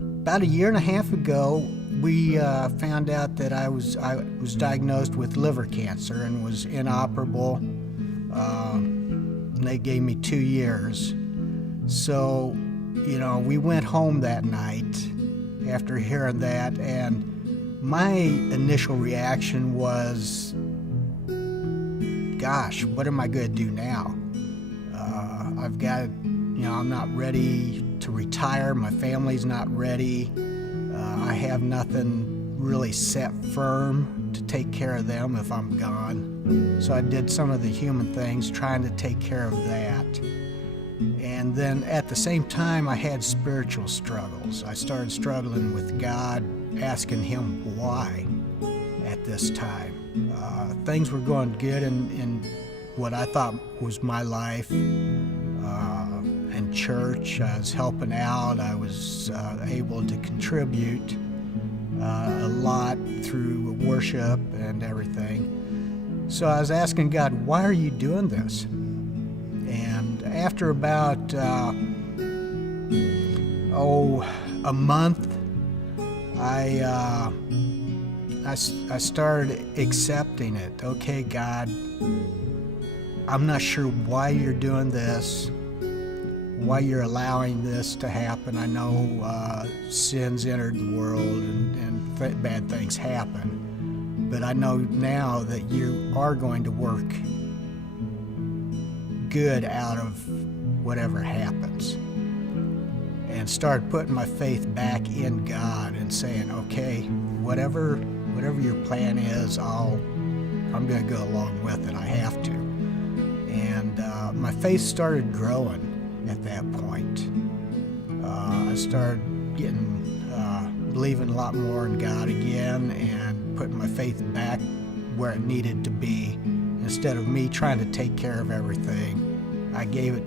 About a year and a half ago, we found out that I was diagnosed with liver cancer and was inoperable. And they gave me 2 years. So, we went home that night after hearing that, and my initial reaction was, gosh, what am I going to do now? I'm not ready to retire. My family's not ready. I have nothing really set firm to take care of them if I'm gone. So I did some of the human things, trying to take care of that. And then at the same time, I had spiritual struggles. I started struggling with God, asking Him why at this time. Things were going good in what I thought was my life. In church, I was helping out. I was able to contribute a lot through worship and everything. So I was asking God, why are you doing this? And after about a month, I started accepting it. Okay, God, I'm not sure why you're doing this, why you're allowing this to happen. I know sin's entered the world and bad things happen, but I know now that you are going to work good out of whatever happens. And start putting my faith back in God and saying, okay, whatever your plan is, I'm going to go along with it. I have to. And my faith started growing at that point. I started believing a lot more in God again and putting my faith back where it needed to be. Instead of me trying to take care of everything, I gave it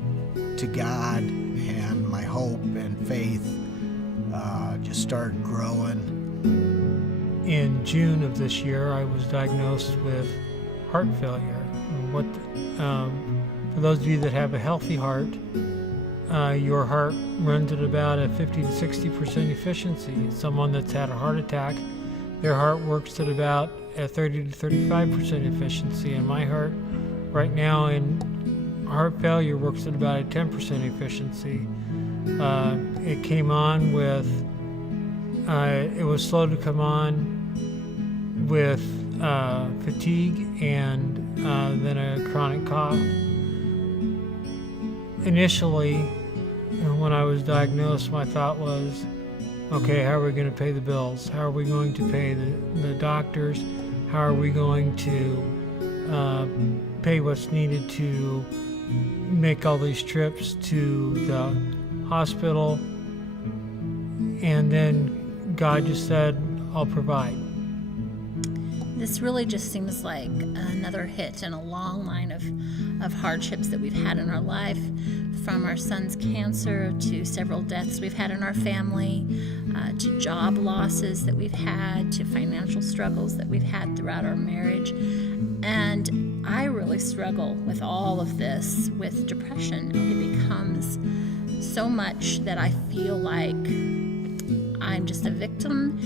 to God, and my hope and faith just started growing. In June of this year, I was diagnosed with heart failure. For those of you that have a healthy heart, your heart runs at about a 50 to 60% efficiency. Someone that's had a heart attack, their heart works at about a 30 to 35% efficiency, and my heart right now in heart failure works at about a 10% efficiency. It came on with, it was slow to come on with fatigue and then a chronic cough. Initially, when I was diagnosed, my thought was, okay, how are we going to pay the bills? How are we going to pay the doctors? How are we going to pay what's needed to make all these trips to the hospital? And then God just said, I'll provide. This really just seems like another hit in a long line of hardships that we've had in our life, from our son's cancer to several deaths we've had in our family, to job losses that we've had, to financial struggles that we've had throughout our marriage. And I really struggle with all of this with depression. It becomes so much that I feel like I'm just a victim,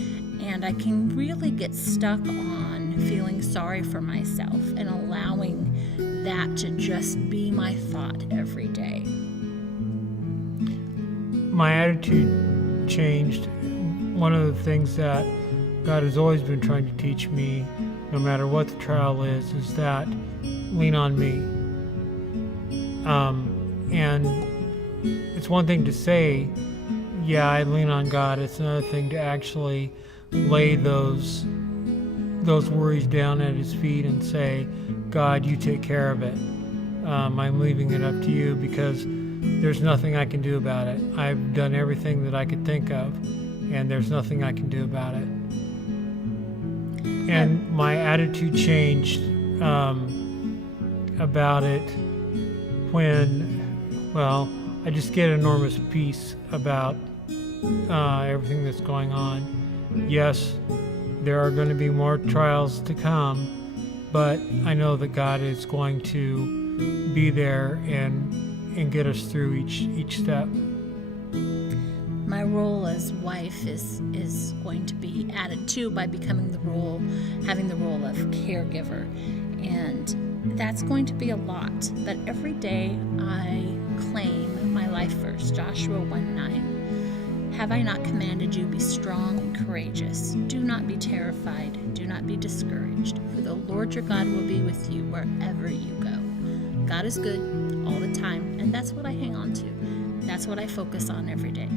and I can really get stuck on feeling sorry for myself and allowing that to just be my thought every day. My attitude changed. One of the things that God has always been trying to teach me, no matter what the trial is that lean on me. And it's one thing to say, yeah, I lean on God. It's another thing to actually lay those worries down at His feet and say, God, you take care of it. I'm leaving it up to you, because there's nothing I can do about it. I've done everything that I could think of, and there's nothing I can do about it. And my attitude changed about it when, I just get enormous peace about everything that's going on. Yes, there are going to be more trials to come, but I know that God is going to be there and get us through each step. my role as wife is going to be added to by having the role of caregiver. And that's going to be a lot. But every day I claim my life verse, Joshua 1:9. Have I not commanded you, be strong and courageous? Do not be terrified. Do not be discouraged. For the Lord your God will be with you wherever you go. God is good all the time, and that's what I hang on to. That's what I focus on every day.